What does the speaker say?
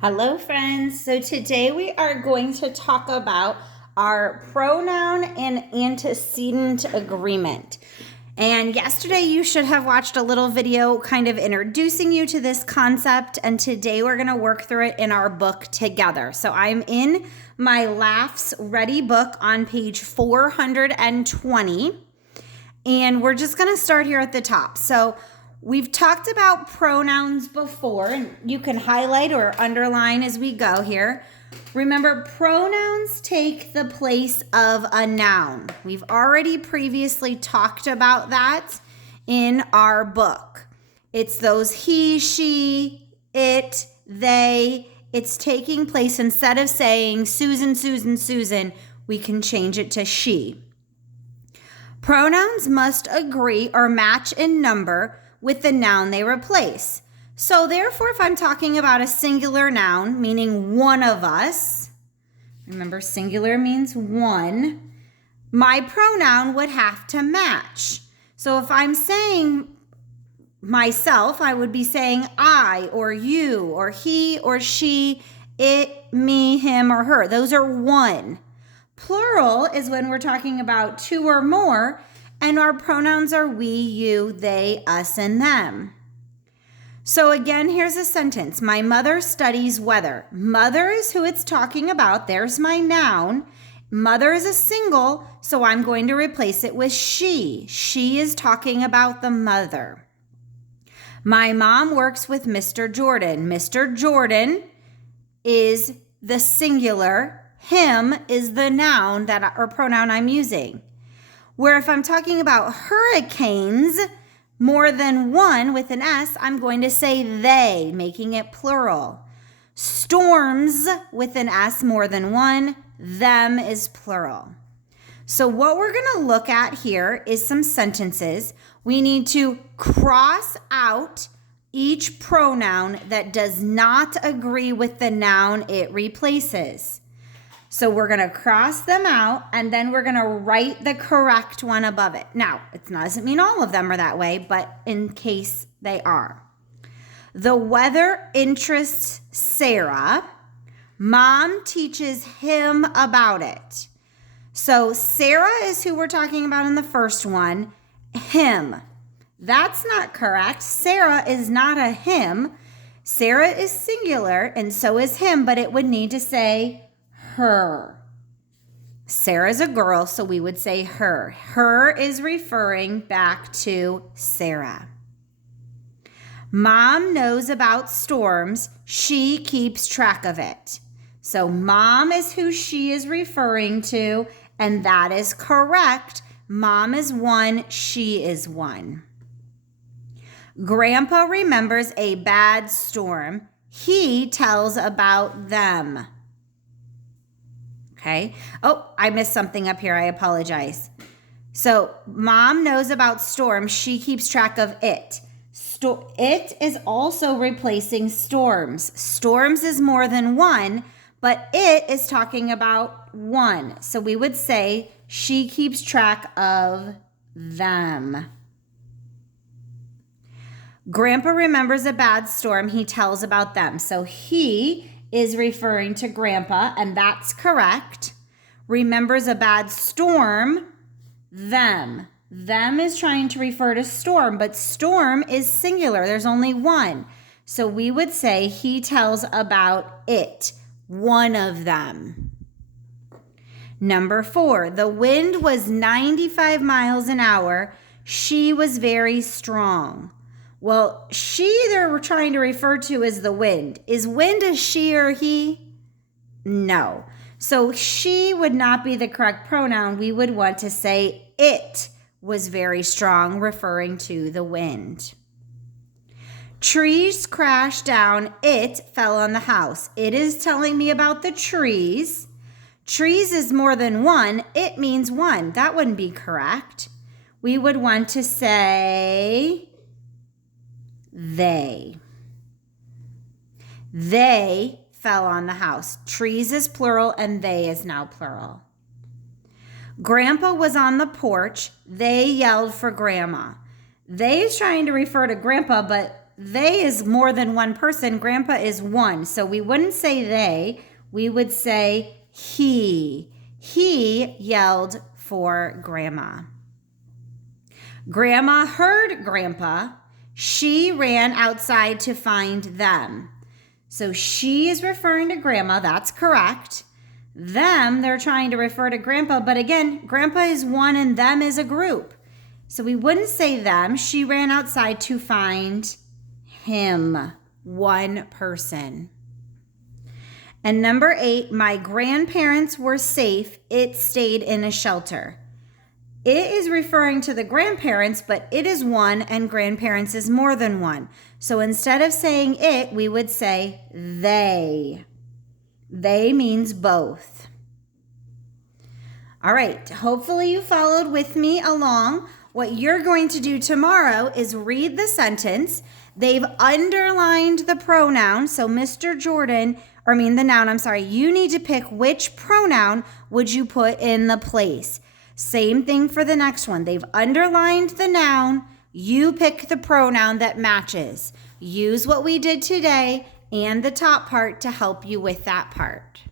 Hello, friends. So today we are going to talk about our pronoun and antecedent agreement. And yesterday you should have watched a little video kind of introducing you to this concept. And today we're going to work through it in our book together. So I'm in my Laughs Ready book on page 420. And we're just going to start here at the top. So we've talked about pronouns before, and you can highlight or underline as we go here. Remember, pronouns take the place of a noun. We've already previously talked about that in our book. It's those he, she, it, they. It's taking place. Instead of saying Susan, Susan, Susan, we can change it to she. Pronouns must agree or match in number with the noun they replace. So therefore, if I'm talking about a singular noun, meaning one of us, remember singular means one, my pronoun would have to match. So if I'm saying myself, I would be saying I or you or he or she, it, me, him, or her. Those are one. Plural is when we're talking about two or more, and our pronouns are we, you, they, us, and them. So again, here's a sentence. My mother studies weather. Mother is who it's talking about. There's my noun. Mother is a single, so I'm going to replace it with she. She is talking about the mother. My mom works with Mr. Jordan. Mr. Jordan is the singular. Him is the noun or pronoun I'm using. Where if I'm talking about hurricanes, more than one with an S, I'm going to say they, making it plural. Storms with an S, more than one, them is plural. So what we're going to look at here is some sentences. We need to cross out each pronoun that does not agree with the noun it replaces. So we're going to cross them out, and then we're going to write the correct one above it. Now, it doesn't mean all of them are that way, but in case they are. The weather interests Sarah. Mom teaches him about it. So Sarah is who we're talking about in the first one. Him. That's not correct. Sarah is not a him. Sarah is singular, and so is him, but it would need to say her. Sarah's a girl, so we would say her. Her is referring back to Sarah. Mom knows about storms. She keeps track of it. So mom is who she is referring to, and that is correct. Mom is one, she is one. Grandpa remembers a bad storm. He tells about them. Okay. Oh, I missed something up here. I apologize. So mom knows about storms. She keeps track of it. It is also replacing storms. Storms is more than one, but it is talking about one. So we would say she keeps track of them. Grandpa remembers a bad storm. He tells about them. So he is referring to Grandpa, and that's correct. Remembers a bad storm, them. Them is trying to refer to storm, but storm is singular. There's only one. So we would say he tells about it, one of them. Number 4, the wind was 95 miles an hour. She was very strong. Well, she they're trying to refer to as the wind. Is wind a she or he? No. So she would not be the correct pronoun. We would want to say it was very strong, referring to the wind. Trees crashed down. It fell on the house. It is telling me about the trees. Trees is more than one. It means one. That wouldn't be correct. We would want to say they. They fell on the house. Trees is plural and they is now plural. Grandpa was on the porch. They yelled for Grandma. They is trying to refer to Grandpa, but they is more than one person. Grandpa is one. So we wouldn't say they. We would say he. He yelled for Grandma. Grandma heard Grandpa. She ran outside to find them. So she is referring to Grandma. That's correct. Them, they're trying to refer to Grandpa. But again, Grandpa is one and them is a group. So we wouldn't say them. She ran outside to find him, one person. And number 8, my grandparents were safe. It stayed in a shelter. It is referring to the grandparents, but it is one and grandparents is more than one. So instead of saying it, we would say they. They means both. All right, hopefully you followed with me along. What you're going to do tomorrow is read the sentence. They've underlined the pronoun. So the noun, you need to pick which pronoun would you put in the place. Same thing for the next one. They've underlined the noun. You pick the pronoun that matches. Use what we did today and the top part to help you with that part.